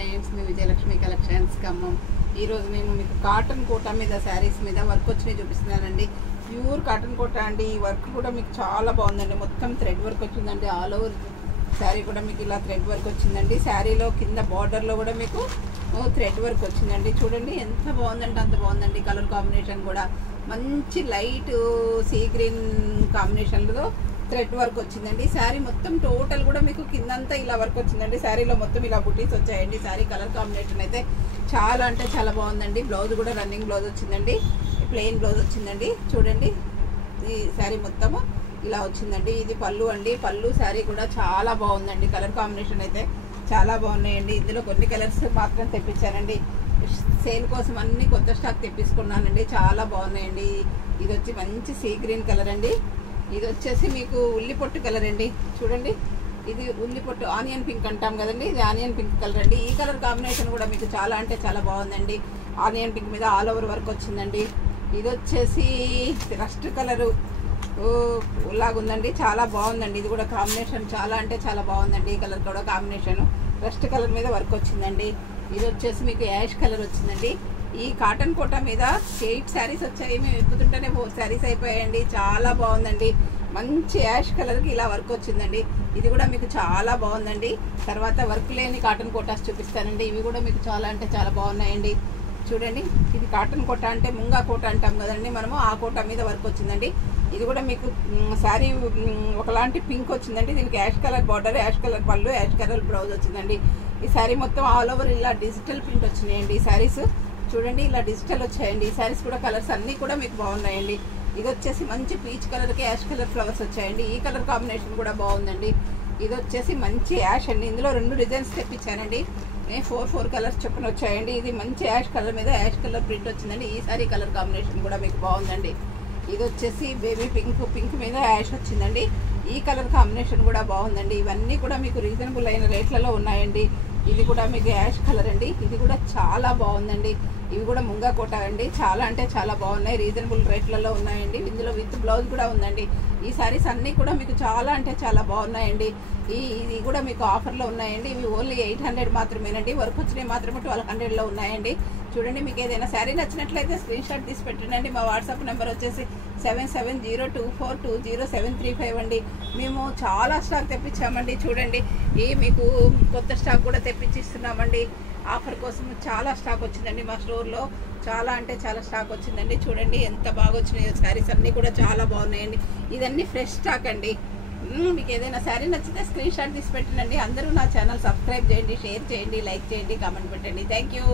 Friends, మీ Vijayalakshmi collections Khammam. ఈరోజు మేము మీకు కాటన్ కోటా మీద శారీస్ మీద వర్క్ వచ్చినాయి చూపిస్తున్నానండి. ప్యూర్ కాటన్ కోటా అండి. ఈ వర్క్ కూడా మీకు చాలా బాగుందండి. మొత్తం థ్రెడ్ వర్క్ వచ్చిందండి. ఆల్ ఓవర్ శారీ కూడా మీకు ఇలా థ్రెడ్ వర్క్ వచ్చిందండి. శారీలో కింద బార్డర్లో కూడా మీకు థ్రెడ్ వర్క్ వచ్చిందండి. చూడండి ఎంత బాగుందంటే అంత బాగుందండి. కలర్ కాంబినేషన్ కూడా మంచి లైట్ సీ గ్రీన్ కాంబినేషన్లో థ్రెడ్ వర్క్ వచ్చిందండి. శారీ మొత్తం టోటల్ కూడా మీకు కిందంతా ఇలా వర్క్ వచ్చిందండి. శారీలో మొత్తం ఇలా బుటీస్ వచ్చాయండి. శారీ కలర్ కాంబినేషన్ అయితే చాలా అంటే చాలా బాగుందండి. బ్లౌజ్ కూడా రన్నింగ్ బ్లౌజ్ వచ్చిందండి. ప్లెయిన్ బ్లౌజ్ వచ్చిందండి. చూడండి ఈ శారీ మొత్తము ఇలా వచ్చిందండి. ఇది పళ్ళు అండి. పళ్ళు శారీ కూడా చాలా బాగుందండి. కలర్ కాంబినేషన్ అయితే చాలా బాగున్నాయండి. ఇందులో కొన్ని కలర్స్ మాత్రం తెప్పించానండి. సేల్ కోసం అన్ని కొత్త స్టాక్ తెప్పించుకున్నానండి. చాలా బాగున్నాయండి. ఇది వచ్చి మంచి సీ గ్రీన్ కలర్ అండి. ఇది వచ్చేసి మీకు ఉల్లిపొట్టు కలర్ అండి. చూడండి ఇది ఉల్లిపొట్టు ఆనియన్ పింక్ అంటాం కదండి. ఇది ఆనియన్ పింక్ కలర్ అండి. ఈ కలర్ కాంబినేషన్ కూడా మీకు చాలా అంటే చాలా బాగుందండి. ఆనియన్ పింక్ మీద ఆల్ ఓవర్ వర్క్ వచ్చిందండి. ఇది వచ్చేసి రస్ట్ కలరు లాగుందండి. చాలా బాగుందండి. ఇది కూడా కాంబినేషన్ చాలా అంటే చాలా బాగుందండి. ఈ కలర్ కూడా కాంబినేషన్ రస్ట్ కలర్ మీద వర్క్ వచ్చిందండి. ఇది వచ్చేసి మీకు యాష్ కలర్ వచ్చిందండి. ఈ కాటన్ కోటా మీద 8 శారీస్ వచ్చాయి. మేము ఎక్కుతుంటేనే 4 శారీస్ అయిపోయాయండి. చాలా బాగుందండి. మంచి యాష్ కలర్కి ఇలా వర్క్ వచ్చిందండి. ఇది కూడా మీకు చాలా బాగుందండి. తర్వాత వర్క్ లేని కాటన్ కోటాస్ చూపిస్తానండి. ఇవి కూడా మీకు చాలా అంటే చాలా బాగున్నాయండి. చూడండి ఇది కాటన్ కోటా అంటే ముంగా కోట అంటాం కదండి మనము. ఆ కోటా మీద వర్క్ వచ్చిందండి. ఇది కూడా మీకు శారీ ఒకలాంటి పింక్ వచ్చిందండి. దీనికి ash colour border, ash colour పళ్ళు, యాష్ కలర్ బ్లౌజ్ వచ్చిందండి. ఈ శారీ మొత్తం ఆల్ ఓవర్ ఇలా డిజిటల్ ప్రింట్ వచ్చినాయండి. ఈ శారీస్ చూడండి ఇలా డిజిటల్ వచ్చాయండి. ఈ శారీస్ కూడా కలర్స్ అన్నీ కూడా మీకు బాగున్నాయండి. ఇది వచ్చేసి మంచి పీచ్ కలర్కి యాష్ కలర్ ఫ్లవర్స్ వచ్చాయండి. ఈ కలర్ కాంబినేషన్ కూడా బాగుందండి. ఇది వచ్చేసి మంచి యాష్ అండి. ఇందులో 2 డిజైన్స్ తెప్పించానండి. 4 కలర్స్ చొప్పున వచ్చాయండి. ఇది మంచి యాష్ కలర్ మీద యాష్ కలర్ ప్రింట్ వచ్చిందండి. ఈ సారీ కలర్ కాంబినేషన్ కూడా మీకు బాగుందండి. ఇది వచ్చేసి బేబీ పింక్ మీద యాష్ వచ్చిందండి. ఈ కలర్ కాంబినేషన్ కూడా బాగుందండి. ఇవన్నీ కూడా మీకు రీజనబుల్ అయిన రేట్లలో ఉన్నాయండి. ఇది కూడా మీకు యాష్ కలర్ అండి. ఇది కూడా చాలా బాగుందండి. ఇవి కూడా ముంగా కోట అండి. చాలా అంటే చాలా బాగున్నాయి. రీజనబుల్ రేట్లలో ఉన్నాయండి. ఇందులో విత్ బ్లౌజ్ కూడా ఉందండి. ఈ సారీస్ అన్నీ కూడా మీకు చాలా అంటే చాలా బాగున్నాయండి. ఇది కూడా మీకు ఆఫర్లో ఉన్నాయండి. ఇవి ఓన్లీ 800 మాత్రమేనండి. వర్క్ వచ్చినవి మాత్రమే 1200లో ఉన్నాయండి. చూడండి మీకు ఏదైనా శారీ నచ్చినట్లయితే స్క్రీన్ షాట్ తీసి పెట్టండి. మా వాట్సాప్ నెంబర్ వచ్చేసి 7702242075 అండి. మేము చాలా స్టాక్ తెప్పించామండి. చూడండి మీకు కొత్త స్టాక్ కూడా తెప్పించిస్తున్నామండి. ఆఫర్ కోసం చాలా స్టాక్ వచ్చిందండి. మా స్టోర్లో చాలా అంటే చాలా స్టాక్ వచ్చిందండి. చూడండి ఎంత బాగా వచ్చినాయో శారీస్ అన్నీ కూడా చాలా బాగున్నాయండి. ఇదన్నీ ఫ్రెష్ స్టాక్ అండి. మీకు ఏదైనా శారీ నచ్చితే స్క్రీన్ షాట్ తీసి పెట్టండి. అందరూ నా ఛానల్ సబ్స్క్రైబ్ చేయండి, షేర్ చేయండి, లైక్ చేయండి, కామెంట్ పెట్టండి. Thank you.